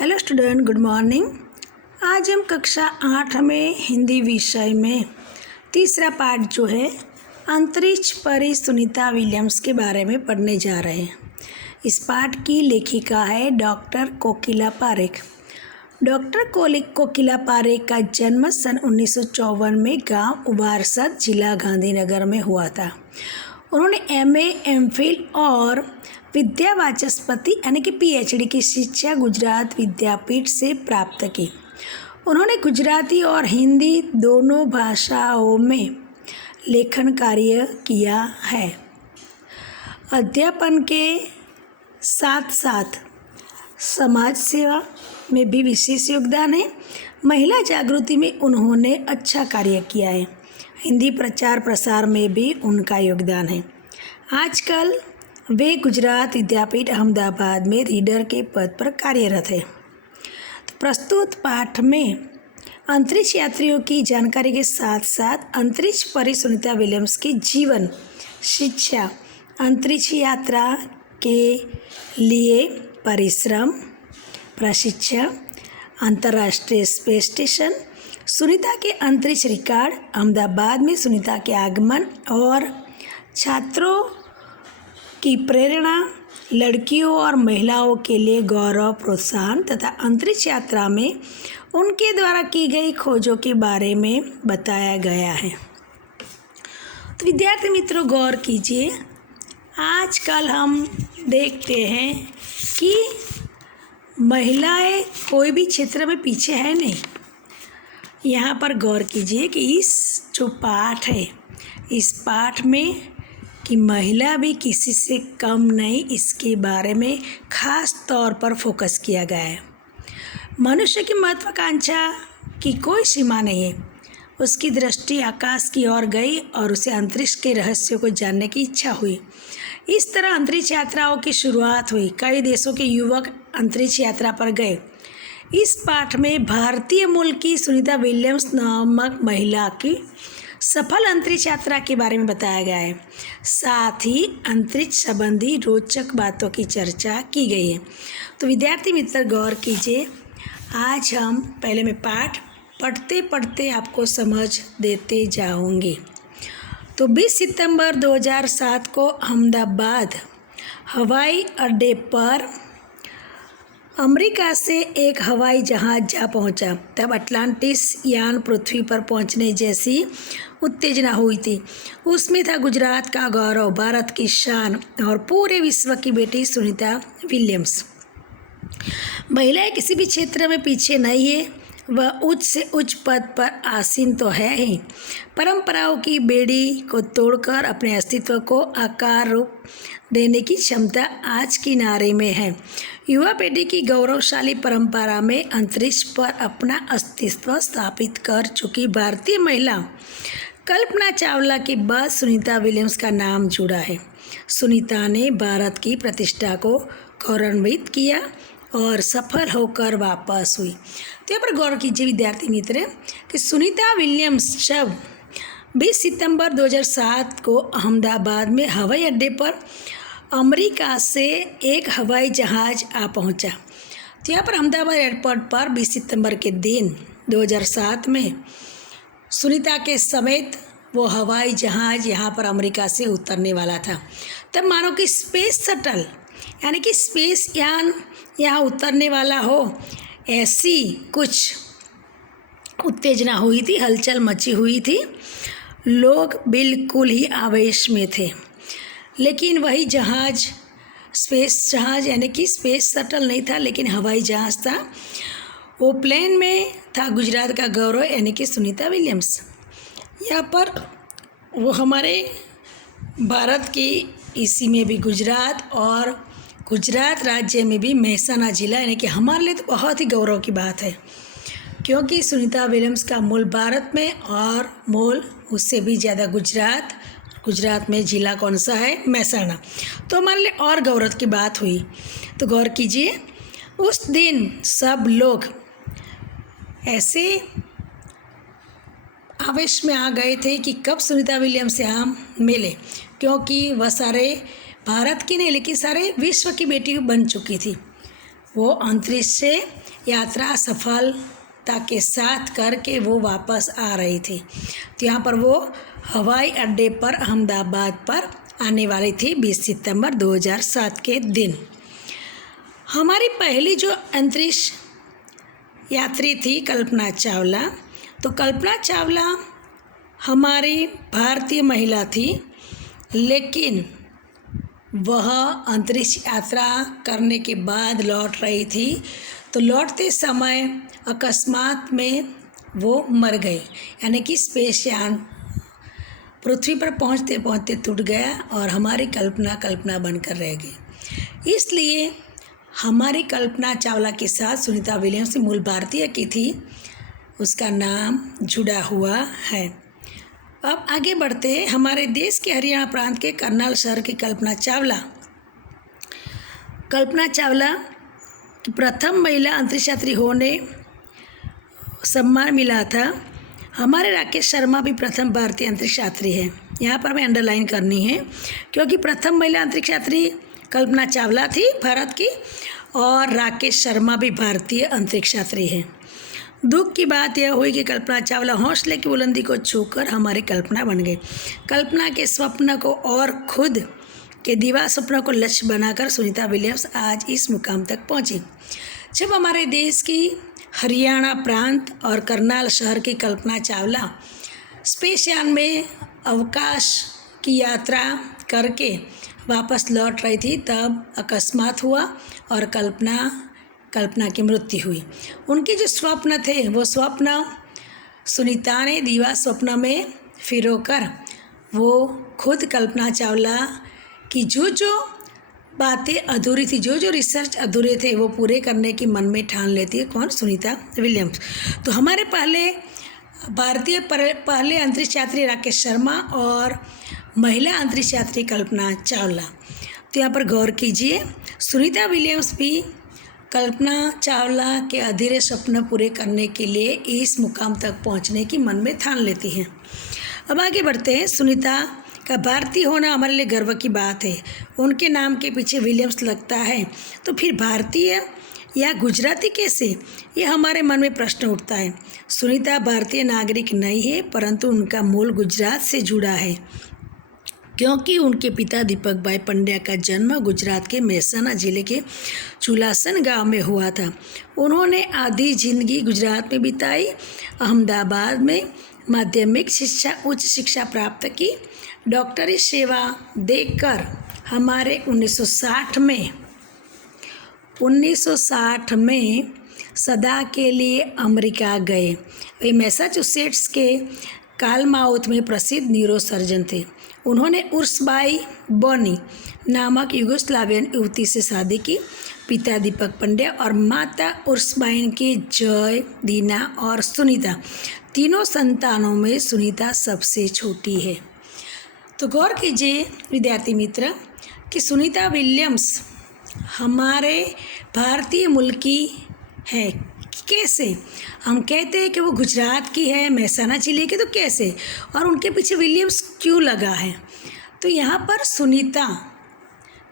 Hello student, good morning. आज हम कक्षा 8 में हिंदी विषय में तीसरा पाठ जो है अंतरिक्ष परी सुनीता विलियम्स के बारे में पढ़ने जा रहे हैं। इस पाठ की लेखिका है डॉक्टर कोकिला पारेख। डॉक्टर कोकिला पारेख का जन्म सन 1954 में गांव उबारसत, जिला गांधीनगर में हुआ था। उन्होंने एमए, एमफिल और विद्या वाचस्पति यानी कि पीएचडी की शिक्षा गुजरात विद्यापीठ से प्राप्त की। उन्होंने गुजराती और हिंदी दोनों भाषाओं में लेखन कार्य किया है। अध्यापन के साथ साथ समाज सेवा में भी विशेष योगदान है। महिला जागृति में उन्होंने अच्छा कार्य किया है। हिंदी प्रचार प्रसार में भी उनका योगदान है। आजकल वे गुजरात विद्यापीठ अहमदाबाद में रीडर के पद पर कार्यरत है। तो प्रस्तुत पाठ में अंतरिक्ष यात्रियों की जानकारी के साथ साथ अंतरिक्ष परी सुनीता विलियम्स की जीवन, शिक्षा, अंतरिक्ष यात्रा के लिए परिश्रम, प्रशिक्षण, अंतर्राष्ट्रीय स्पेस स्टेशन, सुनीता के अंतरिक्ष रिकॉर्ड, अहमदाबाद में सुनीता के आगमन और छात्रों की प्रेरणा, लड़कियों और महिलाओं के लिए गौरव, प्रोत्साहन तथा अंतरिक्ष यात्रा में उनके द्वारा की गई खोजों के बारे में बताया गया है। तो विद्यार्थी मित्रों, गौर कीजिए। आजकल हम देखते हैं कि महिलाएं कोई भी क्षेत्र में पीछे है नहीं। यहाँ पर गौर कीजिए कि इस जो पाठ है, इस पाठ में कि महिला भी किसी से कम नहीं, इसके बारे में खास तौर पर फोकस किया गया है। मनुष्य की महत्वाकांक्षा की कोई सीमा नहीं है। उसकी दृष्टि आकाश की ओर गई और उसे अंतरिक्ष के रहस्यों को जानने की इच्छा हुई। इस तरह अंतरिक्ष यात्राओं की शुरुआत हुई। कई देशों के युवक अंतरिक्ष यात्रा पर गए। इस पाठ में भारतीय मूल की सुनीता विलियम्स नामक महिला की सफल अंतरिक्ष यात्रा के बारे में बताया गया है। साथ ही अंतरिक्ष संबंधी रोचक बातों की चर्चा की गई है। तो विद्यार्थी मित्र, गौर कीजिए। आज हम पहले में पाठ पढ़ते पढ़ते आपको समझ देते जाऊंगी। तो 20 सितंबर 2007 को अहमदाबाद हवाई अड्डे पर अमेरिका से एक हवाई जहाज़ जा पहुंचा। तब अटलांटिस यान पृथ्वी पर पहुंचने जैसी उत्तेजना हुई थी। उसमें था गुजरात का गौरव, भारत की शान और पूरे विश्व की बेटी सुनीता विलियम्स। महिलाएं किसी भी क्षेत्र में पीछे नहीं है। वह उच्च से उच्च पद पर आसीन तो है ही, परंपराओं की बेड़ी को तोड़कर अपने अस्तित्व को आकार रूप देने की क्षमता आज की नारी में है। युवा पीढ़ी की गौरवशाली परंपरा में अंतरिक्ष पर अपना अस्तित्व स्थापित कर चुकी भारतीय महिला कल्पना चावला के बाद सुनीता विलियम्स का नाम जुड़ा है। सुनीता ने भारत की प्रतिष्ठा को गौरवान्वित किया और सफल होकर वापस हुई। तो यहाँ पर गौर कीजिए विद्यार्थी मित्र कि सुनीता विलियम्स जब 20 सितंबर 2007 को अहमदाबाद में हवाई अड्डे पर अमेरिका से एक हवाई जहाज़ आ पहुंचा। तो यहाँ पर अहमदाबाद एयरपोर्ट पर 20 सितंबर के दिन 2007 में सुनीता के समेत वो हवाई जहाज़ यहाँ पर अमेरिका से उतरने वाला था। तब मानो कि स्पेस शटल यानी कि स्पेस यान यहाँ उतरने वाला हो, ऐसी कुछ उत्तेजना हुई थी, हलचल मची हुई थी। लोग बिल्कुल ही आवेश में थे। लेकिन वही जहाज़ स्पेस जहाज़ यानी कि स्पेस शटल नहीं था, लेकिन हवाई जहाज़ था। वो प्लेन में था गुजरात का गौरव यानी कि सुनीता विलियम्स। यहाँ पर वो हमारे भारत की इसी में भी गुजरात और गुजरात राज्य में भी मेहसाना जिला यानी कि हमारे लिए तो बहुत ही गौरव की बात है, क्योंकि सुनीता विलियम्स का मूल भारत में और मूल उससे भी ज़्यादा गुजरात में जिला कौन सा है? मेहसाना। तो हमारे लिए और गौरव की बात हुई। तो गौर कीजिए, उस दिन सब लोग ऐसे आवेश में आ गए थे कि कब सुनीता विलियम्स से हम मिले, क्योंकि वह सारे भारत की नहीं लेकिन सारे विश्व की बेटी बन चुकी थी। वो अंतरिक्ष से यात्रा सफलता के साथ करके वो वापस आ रही थी। तो यहाँ पर वो हवाई अड्डे पर अहमदाबाद पर आने वाली थी 20 सितंबर 2007 के दिन। हमारी पहली जो अंतरिक्ष यात्री थी कल्पना चावला। तो कल्पना चावला हमारी भारतीय महिला थी, लेकिन वह अंतरिक्ष यात्रा करने के बाद लौट रही थी। तो लौटते समय अकस्मात में वो मर गई, यानी कि स्पेस यान पृथ्वी पर पहुंचते पहुंचते टूट गया और हमारी कल्पना बनकर रह गई। इसलिए हमारी कल्पना चावला के साथ सुनीता विलियम्स मूल भारतीय की थी, उसका नाम जुड़ा हुआ है। अब आगे बढ़ते हैं। हमारे देश के हरियाणा प्रांत के करनाल शहर की कल्पना चावला की प्रथम महिला अंतरिक्ष यात्री होने सम्मान मिला था। हमारे राकेश शर्मा भी प्रथम भारतीय अंतरिक्ष यात्री है। यहाँ पर हमें अंडरलाइन करनी है, क्योंकि प्रथम महिला अंतरिक्ष यात्री कल्पना चावला थी भारत की, और राकेश शर्मा भी भारतीय अंतरिक्ष यात्री है। दुख की बात यह हुई कि कल्पना चावला हौसले की बुलंदी को छूकर हमारी कल्पना बन गई। कल्पना के स्वप्न को और खुद के दीवार स्वप्नों को लक्ष्य बनाकर सुनीता विलियम्स आज इस मुकाम तक पहुंची। जब हमारे देश की हरियाणा प्रांत और करनाल शहर की कल्पना चावला स्पेस यान में अवकाश की यात्रा करके वापस लौट रही थी, तब अकस्मात हुआ और कल्पना की मृत्यु हुई। उनके जो स्वप्न थे वो स्वप्न सुनीता ने दीवा स्वप्न में फिरोकर वो खुद कल्पना चावला की जो बातें अधूरी थी, जो रिसर्च अधूरे थे, वो पूरे करने की मन में ठान लेती है। कौन? सुनीता विलियम्स। तो हमारे पहले अंतरिक्ष यात्री राकेश शर्मा और महिला अंतरिक्ष यात्री कल्पना चावला। तो यहाँ पर गौर कीजिए, सुनीता विलियम्स भी कल्पना चावला के अधूरे सपने पूरे करने के लिए इस मुकाम तक पहुँचने की मन में ठान लेती हैं। अब आगे बढ़ते हैं। सुनीता का भारतीय होना हमारे लिए गर्व की बात है। उनके नाम के पीछे विलियम्स लगता है, तो फिर भारतीय या गुजराती कैसे? ये हमारे मन में प्रश्न उठता है। सुनीता भारतीय नागरिक नहीं है, परंतु उनका मूल गुजरात से जुड़ा है, क्योंकि उनके पिता दीपक भाई पंड्या का जन्म गुजरात के मेहसाणा जिले के चुलासन गांव में हुआ था। उन्होंने आधी जिंदगी गुजरात में बिताई। अहमदाबाद में माध्यमिक शिक्षा, उच्च शिक्षा प्राप्त की। डॉक्टरी सेवा देकर हमारे 1960 में सदा के लिए अमेरिका गए। वे मैसाचुसेट्स के कालमाउथ में प्रसिद्ध न्यूरोसर्जन थे। उन्होंने उर्सबाई बोनी नामक युगोस्लावियन युवती से शादी की। पिता दीपक पंड्या और माता उर्सबाइन की जय, दीना और सुनीता, तीनों संतानों में सुनीता सबसे छोटी है। तो गौर कीजिए विद्यार्थी मित्र कि सुनीता विलियम्स हमारे भारतीय मूल की है। कैसे? हम कहते हैं कि वो गुजरात की है, मेहसाणा जिले की, तो कैसे? और उनके पीछे विलियम्स क्यों लगा है? तो यहाँ पर सुनीता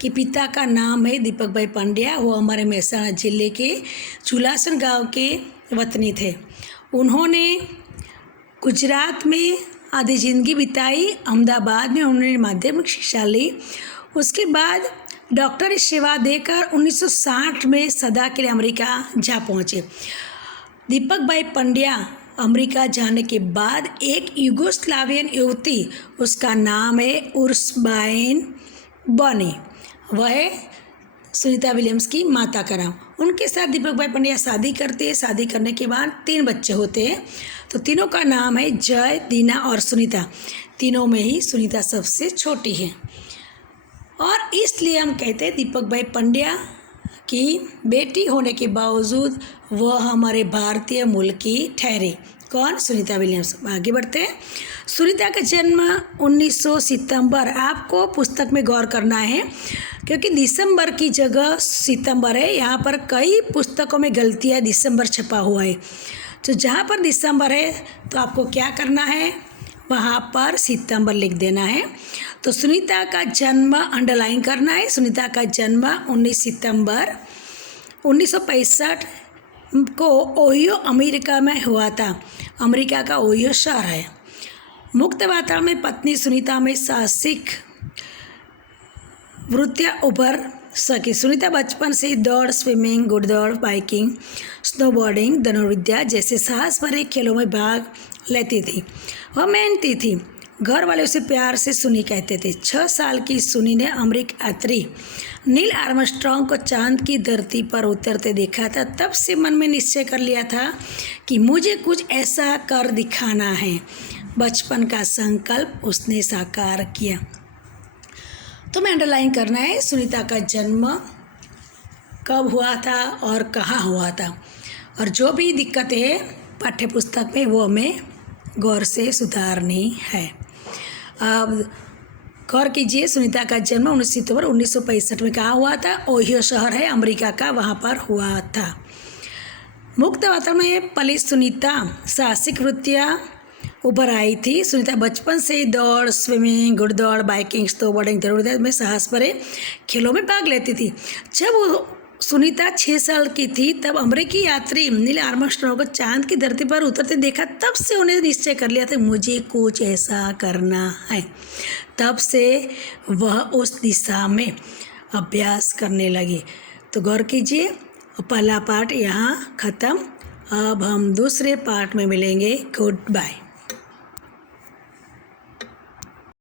के पिता का नाम है दीपक भाई पंड्या। वो हमारे मेहसाणा जिले के चुलासन गांव के वतनी थे। उन्होंने गुजरात में आधी जिंदगी बिताई। अहमदाबाद में उन्होंने माध्यमिक शिक्षा ली। उसके बाद डॉक्टरी सेवा देकर 1960 में सदा के लिए अमेरिका जा पहुँचे। दीपक भाई पंड्या अमेरिका जाने के बाद एक युगोस्लावियन युवती, उसका नाम है उर्सबाइन बोनी, वह सुनीता विलियम्स की माता का नाम। उनके साथ दीपक भाई पंड्या शादी करते हैं। शादी करने के बाद 3 बच्चे होते हैं। तो तीनों का नाम है जय, दीना और सुनीता। तीनों में ही सुनीता सबसे छोटी है, और इसलिए हम कहते हैं दीपक भाई पंड्या की बेटी होने के बावजूद वह हमारे भारतीय मूल की ठहरी। कौन? सुनीता विलियम्स। आगे बढ़ते हैं। सुनीता का जन्म 1900 सितंबर, आपको पुस्तक में गौर करना है क्योंकि दिसंबर की जगह सितंबर है। यहाँ पर कई पुस्तकों में गलतियाँ, दिसंबर छपा हुआ है। तो जहाँ पर दिसंबर है तो आपको क्या करना है, वहाँ पर सितंबर लिख देना है। तो सुनीता का जन्म अंडरलाइन करना है। सुनीता का जन्म 19 सितंबर 1965 को ओहियो अमेरिका में हुआ था। अमेरिका का ओहियो शहर है। मुक्त वातावरण में पत्नी सुनीता में साहसिक वृत्तियाँ उभर सकी। सुनीता बचपन से दौड़, स्विमिंग, घुड़दौड़, बाइकिंग, स्नोबोर्डिंग, धनुर्विद्या जैसे साहस भरे खेलों में भाग लेती थी। वह मेहनती थी। घर वाले उसे प्यार से सुनी कहते थे। 6 साल की सुनी ने अमेरिकी यात्री नील आर्मस्ट्रांग को चांद की धरती पर उतरते देखा था। तब से मन में निश्चय कर लिया था कि मुझे कुछ ऐसा कर दिखाना है। बचपन का संकल्प उसने साकार किया। तो मैं अंडरलाइन करना है सुनीता का जन्म कब हुआ था और कहाँ हुआ था, और जो भी दिक्कतें पाठ्य पुस्तक में वो हमें गौर से सुधारनी है। अब गौर कीजिए, सुनीता का जन्म 19 सितंबर 1965 में कहाँ हुआ था? ओहियो शहर है अमेरिका का, वहाँ पर हुआ था। मुक्त वातावरण में पली सुनीता साहसिक वृत्तियाँ उभर आई थी। सुनीता बचपन से ही दौड़, स्विमिंग, घुड़दौड़, बाइकिंग, स्नोबोर्डिंग, धनुर्विद्या में साहस भरे खेलों में भाग लेती थी। जब वो सुनीता 6 साल की थी तब अमेरिकी यात्री नील आर्मस्ट्रांग को चांद की धरती पर उतरते देखा। तब से उन्हें निश्चय कर लिया था मुझे कुछ ऐसा करना है। तब से वह उस दिशा में अभ्यास करने लगी। तो गौर कीजिए, पहला पार्ट यहाँ ख़त्म। अब हम दूसरे पार्ट में मिलेंगे। Good bye.